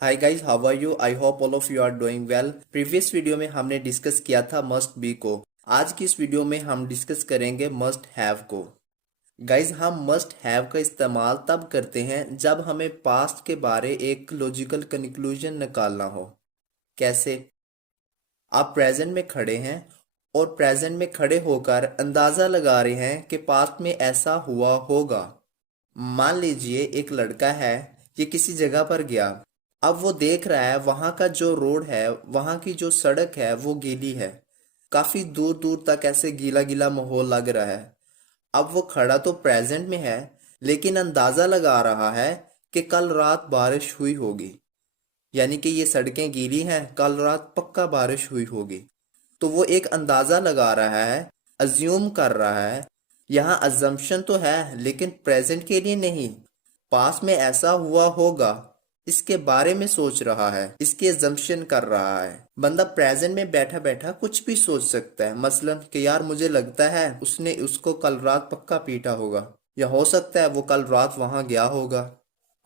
Hi guys, how are you? I hope all of you are doing well. Previous video में हमने discuss किया था must be को। आज की इस वीडियो में हम डिस्कस करेंगे मस्ट हैव को। गाइस, हम मस्ट हैव का इस्तेमाल तब करते हैं जब हमें पास्ट के बारे एक लॉजिकल कंक्लूजन निकालना हो। कैसे? आप प्रेजेंट में खड़े हैं और प्रेजेंट में खड़े होकर अंदाजा लगा रहे हैं कि पास्ट में ऐसा हुआ होगा। मान लीजिए एक लड़का है, ये किसी जगह पर गया। अब वो देख रहा है वहां का जो रोड है, वहां की जो सड़क है वो गीली है। काफी दूर दूर तक ऐसे गीला गीला माहौल लग रहा है। अब वो खड़ा तो प्रेजेंट में है, लेकिन अंदाजा लगा रहा है कि कल रात बारिश हुई होगी। यानी कि ये सड़कें गीली हैं, कल रात पक्का बारिश हुई होगी। तो वो एक अंदाजा लगा रहा है, अज्यूम कर रहा है। यहाँ अजम्पशन तो है लेकिन प्रेजेंट के लिए नहीं। पास्ट में ऐसा हुआ होगा, इसके बारे में सोच रहा है, इसकी अजम्पशन कर रहा है। बंदा प्रेजेंट में बैठा बैठा कुछ भी सोच सकता है। मसलन कि यार मुझे लगता है उसने उसको कल रात पक्का पीटा होगा, या हो सकता है वो कल रात वहां गया होगा।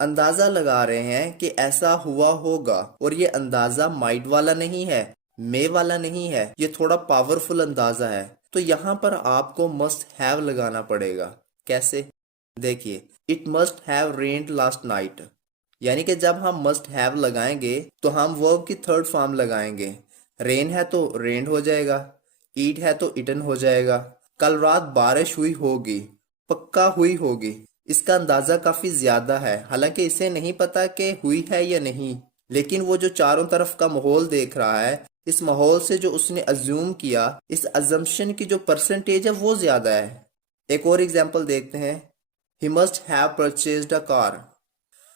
अंदाजा लगा रहे हैं कि ऐसा हुआ होगा। और ये अंदाजा माइट वाला नहीं है, मे वाला नहीं है, ये थोड़ा पावरफुल अंदाजा है। तो यहाँ पर आपको मस्ट हैव लगाना पड़ेगा। कैसे? देखिए, it must have rained last night. यानी कि जब हम मस्ट हैव लगाएंगे तो हम वर्ब की थर्ड फॉर्म लगाएंगे। रेन है तो रेन्ड हो जाएगा, ईट है तो इटन हो जाएगा। कल रात बारिश हुई होगी, पक्का हुई होगी। इसका अंदाजा काफी ज्यादा है, हालांकि इसे नहीं पता कि हुई है या नहीं। लेकिन वो जो चारों तरफ का माहौल देख रहा है, इस माहौल से जो उसने अज्यूम किया, इस अजम्पशन की जो परसेंटेज है वो ज्यादा है। एक और एग्जांपल देखते हैं। He must have purchased a car.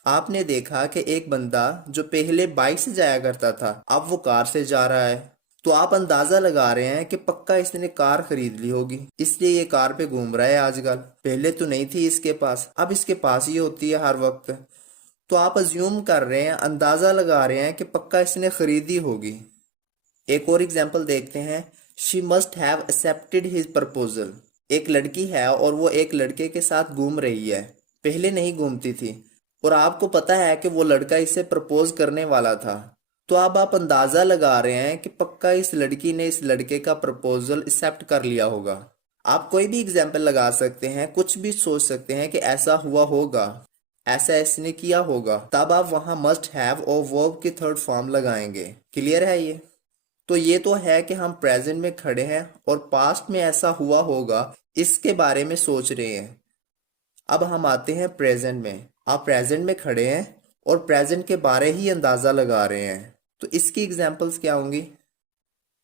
आपने देखा कि एक बंदा जो पहले बाइक से जाया करता था, अब वो कार से जा रहा है। तो आप अंदाजा लगा रहे हैं कि पक्का इसने कार खरीद ली होगी, इसलिए ये कार पे घूम रहा है आजकल। पहले तो नहीं थी इसके पास, अब इसके पास ही होती है हर वक्त। तो आप अज्यूम कर रहे हैं, अंदाजा लगा रहे हैं कि पक्का इसने खरीदी होगी। एक और एग्जाम्पल देखते हैं। She must have accepted his proposal. एक लड़की है और वो एक लड़के के साथ घूम रही है। पहले नहीं घूमती थी, और आपको पता है कि वो लड़का इसे प्रपोज करने वाला था। तो अब आप अंदाजा लगा रहे हैं कि पक्का इस लड़की ने इस लड़के का प्रपोजल एक्सेप्ट कर लिया होगा। आप कोई भी एग्जाम्पल लगा सकते हैं, कुछ भी सोच सकते हैं कि ऐसा हुआ होगा, ऐसा इसने किया होगा। तब आप वहां मस्ट हैव और वर्ब की थर्ड फॉर्म लगाएंगे। क्लियर है ये? तो ये तो है कि हम प्रेजेंट में खड़े हैं और पास्ट में ऐसा हुआ होगा, इसके बारे में सोच रहे हैं। अब हम आते हैं प्रेजेंट में। आप प्रेजेंट में खड़े हैं और प्रेजेंट के बारे ही अंदाजा लगा रहे हैं। तो इसकी एग्जांपल्स क्या होंगी?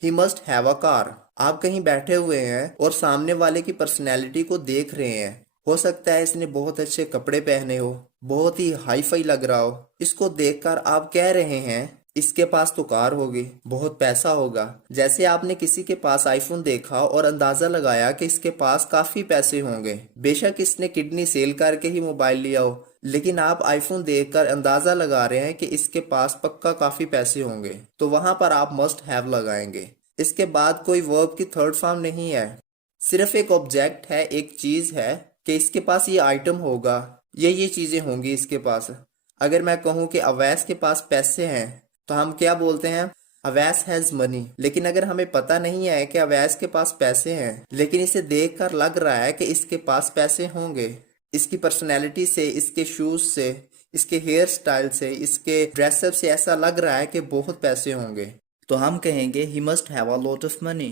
He must have a car. आप कहीं बैठे हुए हैं और सामने वाले की पर्सनैलिटी को देख रहे हैं। हो सकता है इसने बहुत अच्छे कपड़े पहने हो, बहुत ही हाई फाई लग रहा हो। इसको देखकर आप कह रहे हैं इसके पास तो कार होगी, बहुत पैसा होगा। जैसे आपने किसी के पास आईफोन देखा और अंदाजा लगाया कि इसके पास काफी पैसे होंगे। बेशक इसने किडनी सेल करके ही मोबाइल लिया हो, लेकिन आप आईफोन देखकर अंदाजा लगा रहे हैं कि इसके पास पक्का काफी पैसे होंगे। तो वहां पर आप मस्ट हैव लगाएंगे। इसके बाद कोई वर्ब की थर्ड फॉर्म नहीं है, सिर्फ एक ऑब्जेक्ट है, एक चीज है कि इसके पास ये आइटम होगा, ये चीजें होंगी इसके पास। अगर मैं कहूं कि अवैस के पास पैसे हैं, तो हम क्या बोलते हैं? Awais has money. लेकिन अगर हमें पता नहीं है कि अवैस के पास पैसे हैं, लेकिन इसे देखकर लग रहा है कि इसके पास पैसे होंगे, इसकी पर्सनैलिटी से, इसके शूज से, इसके हेयर स्टाइल से, इसके ड्रेसअप से ऐसा लग रहा है कि बहुत पैसे होंगे, तो हम कहेंगे he must have a lot of money.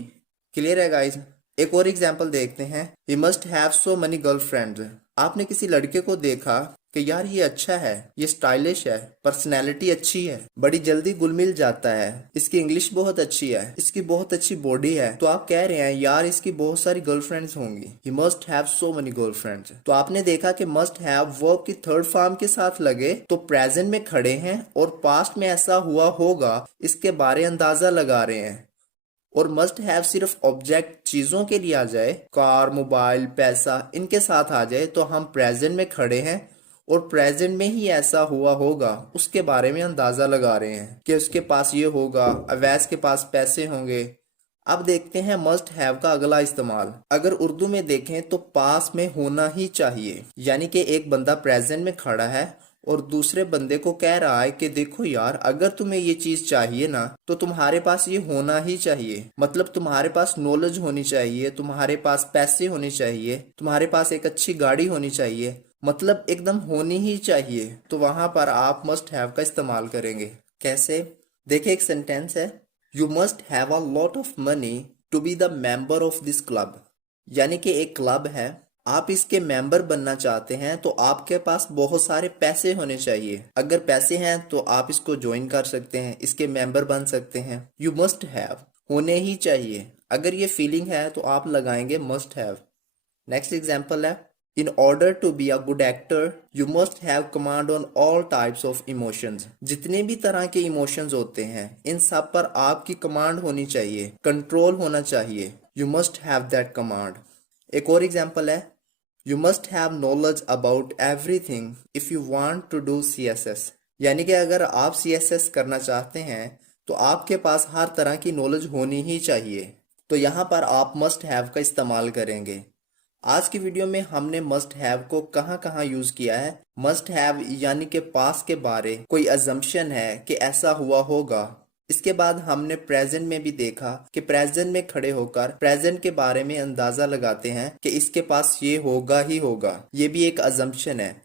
Clear है गाइस? एक और एग्जांपल देखते हैं। He must have so money girlfriends. आपने किसी लड़के को देखा कि यार ये अच्छा है, ये स्टाइलिश है, पर्सनैलिटी अच्छी है, बड़ी जल्दी घुल मिल जाता है, इसकी इंग्लिश बहुत अच्छी है, इसकी बहुत अच्छी बॉडी है। तो आप कह रहे हैं यार इसकी बहुत सारी गर्लफ्रेंड्स होंगी। He must have so money girlfriends. तो आपने देखा कि मस्ट हैव वर्ब की थर्ड फॉर्म के साथ लगे तो प्रेजेंट में खड़े हैं और पास्ट में ऐसा हुआ होगा, इसके बारे अंदाजा लगा रहे हैं। और मस्ट हैव सिर्फ ऑब्जेक्ट, चीजों के लिए आ जाए, कार, मोबाइल, पैसा, इनके साथ आ जाए तो हम प्रेजेंट में खड़े हैं और प्रेजेंट में ही ऐसा हुआ होगा, उसके बारे में अंदाजा लगा रहे हैं कि उसके पास ये होगा, अवैस के पास पैसे होंगे। अब देखते हैं मस्ट हैव का अगला इस्तेमाल। अगर उर्दू में देखें तो पास में होना ही चाहिए। यानी कि एक बंदा प्रेजेंट में खड़ा है और दूसरे बंदे को कह रहा है कि देखो यार, अगर तुम्हें ये चीज चाहिए ना तो तुम्हारे पास ये होना ही चाहिए। मतलब तुम्हारे पास नॉलेज होनी चाहिए, तुम्हारे पास पैसे होने चाहिए, तुम्हारे पास एक अच्छी गाड़ी होनी चाहिए, मतलब एकदम होनी ही चाहिए। तो वहां पर आप मस्ट हैव का इस्तेमाल करेंगे। कैसे? देखिए, एक सेंटेंस है, you must have a lot of money to be the member of this club. यानी कि एक क्लब है, आप इसके मेंबर बनना चाहते हैं तो आपके पास बहुत सारे पैसे होने चाहिए। अगर पैसे हैं तो आप इसको ज्वाइन कर सकते हैं, इसके मेंबर बन सकते हैं। यू मस्ट हैव, होने ही चाहिए। अगर ये फीलिंग है तो आप लगाएंगे मस्ट हैव। नेक्स्ट एग्जाम्पल है, in order to be a good actor you must have command on all types of emotions. जितने भी तरह के इमोशंस होते हैं इन सब पर आपकी कमांड होनी चाहिए, कंट्रोल होना चाहिए। You must have that command. एक और एग्जाम्पल है, you must have knowledge about everything if you want to do CSS। यानी कि अगर आप CSS करना चाहते हैं तो आपके पास हर तरह की नॉलेज होनी ही चाहिए। तो यहाँ पर आप मस्ट हैव का इस्तेमाल करेंगे। आज की वीडियो में हमने मस्ट हैव को कहाँ कहाँ यूज किया है। मस्ट हैव यानी कि पास के बारे कोई अजम्पशन है कि ऐसा हुआ होगा। इसके बाद हमने प्रेजेंट में भी देखा कि प्रेजेंट में खड़े होकर प्रेजेंट के बारे में अंदाजा लगाते हैं कि इसके पास ये होगा ही होगा, ये भी एक अजम्पशन है।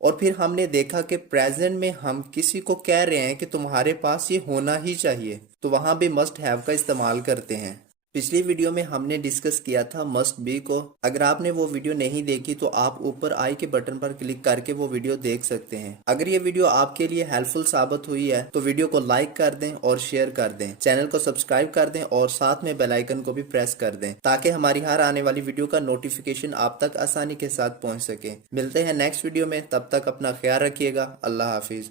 और फिर हमने देखा कि प्रेजेंट में हम किसी को कह रहे हैं कि तुम्हारे पास ये होना ही चाहिए, तो वहां भी मस्ट हैव का इस्तेमाल करते हैं। पिछली वीडियो में हमने डिस्कस किया था मस्ट बी को। अगर आपने वो वीडियो नहीं देखी तो आप ऊपर आई के बटन पर क्लिक करके वो वीडियो देख सकते हैं। अगर ये वीडियो आपके लिए हेल्पफुल साबित हुई है तो वीडियो को लाइक कर दें और शेयर कर दें, चैनल को सब्सक्राइब कर दें और साथ में बेल आइकन को भी प्रेस कर दें ताकि हमारी हर आने वाली वीडियो का नोटिफिकेशन आप तक आसानी के साथ पहुंच सके। मिलते हैं नेक्स्ट वीडियो में, तब तक अपना ख्याल रखिएगा। अल्लाह हाफिज।